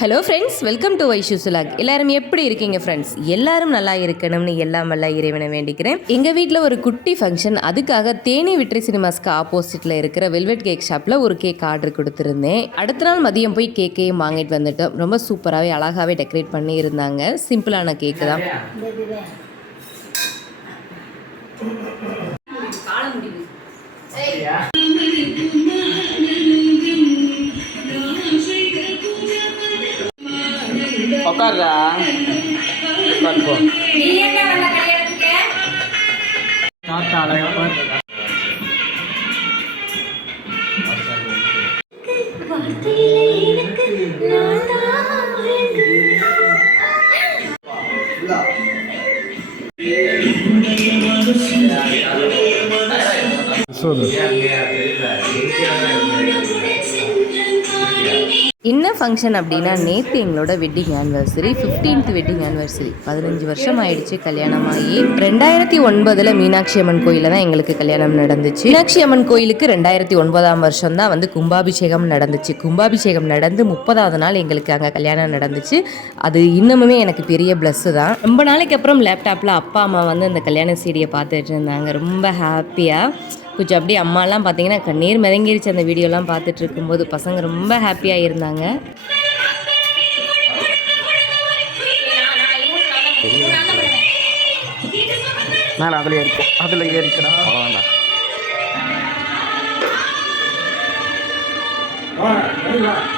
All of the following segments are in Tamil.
Hello friends welcome to Vaishu சுலாக் எல்லாரும் எப்படி இருக்கீங்க ஃப்ரெண்ட்ஸ் எல்லாரும் நல்லா இருக்கணும்னு எல்லாம் நல்லா இறைவனை வேண்டிக்கிறேன். எங்கள் வீட்டில் ஒரு குட்டி ஃபங்க்ஷன் அதுக்காக தேனி விட்ரி சினிமாஸ்க்கு ஆப்போசிட்டில் இருக்கிற வெல்வெட் கேக் ஷாப்பில் ஒரு கேக் ஆர்டர் கொடுத்துருந்தேன். அடுத்த நாள் மதியம் போய் கேக்கையும் வாங்கிட்டு வந்துட்டோம். ரொம்ப சூப்பராகவே அழகாகவே டெக்கரேட் பண்ணி இருந்தாங்க சிம்பிளான கேக்கு தான். உட்காருடா உட்காருப்போ தாத்தா அழகா பாரு. என்ன ஃபங்க்ஷன் அப்படின்னா நேற்று எங்களோட wedding anniversary fifteenth wedding anniversary பதினஞ்சு வருஷம் ஆயிடுச்சு கல்யாணம் ஆகி ரெண்டாயிரத்தி ஒன்பதில் மீனாட்சி அம்மன் கோயிலில் தான் எங்களுக்கு கல்யாணம் நடந்துச்சு. மீனாட்சி அம்மன் கோயிலுக்கு ரெண்டாயிரத்தி ஒன்பதாம் வருஷம் தான் வந்து கும்பாபிஷேகம் நடந்துச்சு. கும்பாபிஷேகம் நடந்து முப்பதாவது நாள் எங்களுக்கு அங்கே கல்யாணம் நடந்துச்சு. அது இன்னமுமே எனக்கு பெரிய ப்ளஸ்ஸு தான். ரொம்ப நாளைக்கு அப்புறம் லேப்டாப்பில் அப்பா அம்மா வந்து அந்த கல்யாண சீடியை பார்த்துட்டு இருந்தாங்க. ரொம்ப ஹாப்பியாக கொஞ்சம் அப்படியே அம்மாலாம் பார்த்தீங்கன்னா கண்ணீர் மிதங்கிருச்சு அந்த வீடியோலாம் பார்த்துட்டு இருக்கும்போது பசங்க ரொம்ப ஹாப்பியாக இருந்தாங்க மேல அதுல ஏறிக்கும் அதுல வேண்டாம்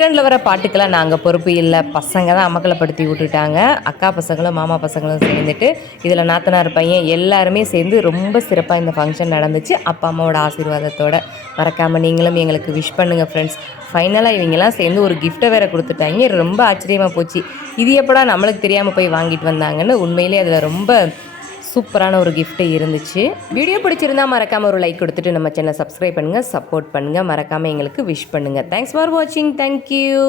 ரிட்டர்னில் வர பாட்டுக்கெல்லாம் நாங்கள் பொறுப்பு இல்லை. பசங்க தான் அமக்கலப்படுத்தி விட்டுட்டாங்க. அக்கா பசங்களும் மாமா பசங்களும் சேர்ந்துட்டு இதில் நாத்தனார் பையன் எல்லாருமே சேர்ந்து ரொம்ப சிறப்பாக இந்த ஃபங்க்ஷன் நடந்துச்சு. அப்பா அம்மாவோட ஆசீர்வாதத்தோட. மறக்காமல் நீங்களும் எங்களுக்கு விஷ் பண்ணுங்கள் ஃப்ரெண்ட்ஸ் ஃபைனலாக இவங்கெல்லாம் சேர்ந்து ஒரு கிஃப்ட்டை வேறு கொடுத்துட்டாங்க. ரொம்ப ஆச்சரியமாக போச்சு. இது எப்படா நம்மளுக்கு தெரியாமல் போய் வாங்கிட்டு வந்தாங்கன்னு உண்மையிலே அதில் ரொம்ப சூப்பரான ஒரு கிஃப்ட் இருந்துச்சு. வீடியோ பிடிச்சிருந்தா மறக்காமல் ஒரு லைக் கொடுத்துட்டு நம்ம சேனல் சப்ஸ்கிரைப் பண்ணுங்கள் சப்போர்ட் பண்ணுங்கள் மறக்காமல் எங்களுக்கு விஷ் பண்ணுங்கள் தேங்க்ஸ் ஃபார் வாட்சிங் தேங்க்யூ